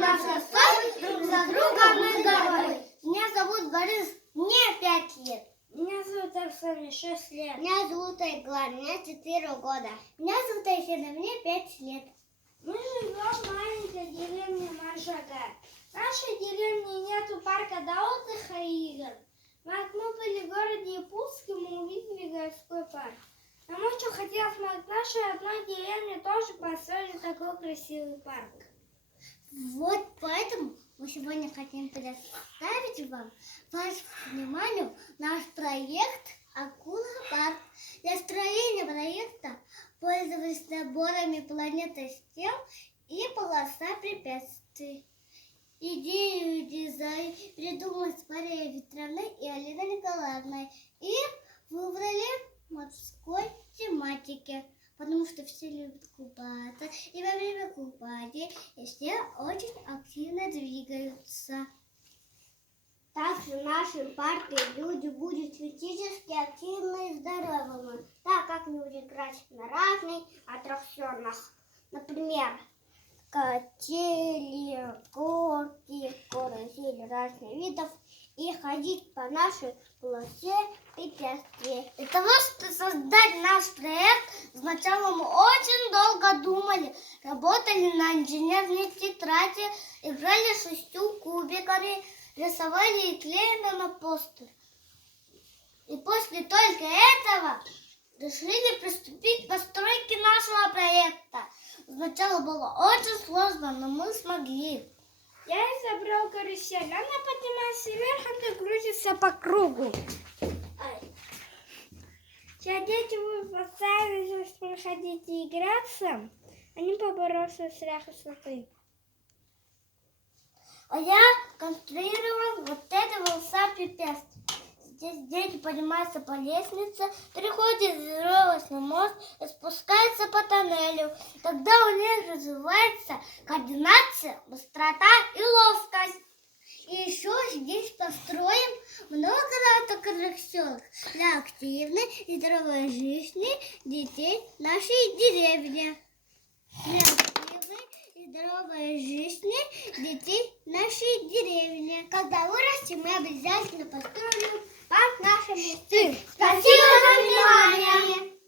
наша соль, друг за другом мы горой. Меня зовут Борис, мне 5 лет. Меня зовут Оксана, 6 лет. Меня зовут Айглан, мне 4 года. Меня зовут Айфина, мне 5 лет. Мы живем в маленькой деревне Маршака. В нашей деревне нету парка для отдыха и игр. Мы были в городе Якутске, мы увидели городской парк. Нам очень хотелось, мы в нашей одной деревне тоже построили такой красивый парк. Вот поэтому мы сегодня хотим представить вам вашему вниманию наш проект «Акула Парк». Для строения проекта пользовались наборами планеты систем и полоса препятствий. Идею и дизайн придумали с Марией Ветряной и Алиной Николаевной и выбрали морской тематики, потому что все любят купаться, и во время купания и все очень активно двигаются. Также в нашем парке люди будут физически активны и здоровыми, так как они будут играть на разных аттракционах. Например, качели, горки, карусели разных видов и ходить по нашей полосе препятствий. Для того, чтобы создать наш проект, сначала мы очень долго думали, работали на инженерной тетради, играли 6 кубиками, рисовали и клеили на постер. И после только этого решили приступить к постройке нашего проекта. Сначала было очень сложно, но мы смогли. Я изобрел карусель. Она поднимается вверх, и крутится по кругу. Сейчас дети будут поставить, проходить и играться. Они поборются с страхом. А я конструировал вот это волоса препятствия. Здесь дети поднимаются по лестнице, переходят веревочный мост и спускаются по тоннелю. Тогда у них развивается координация, быстрота и ловкость. И еще здесь построим много разных аттракционов для активной и здоровой жизни детей нашей деревни. Для активной и здоровой жизни детей нашей деревни. Когда вырастем, мы обязательно построим парк нашей мечты. Спасибо за внимание!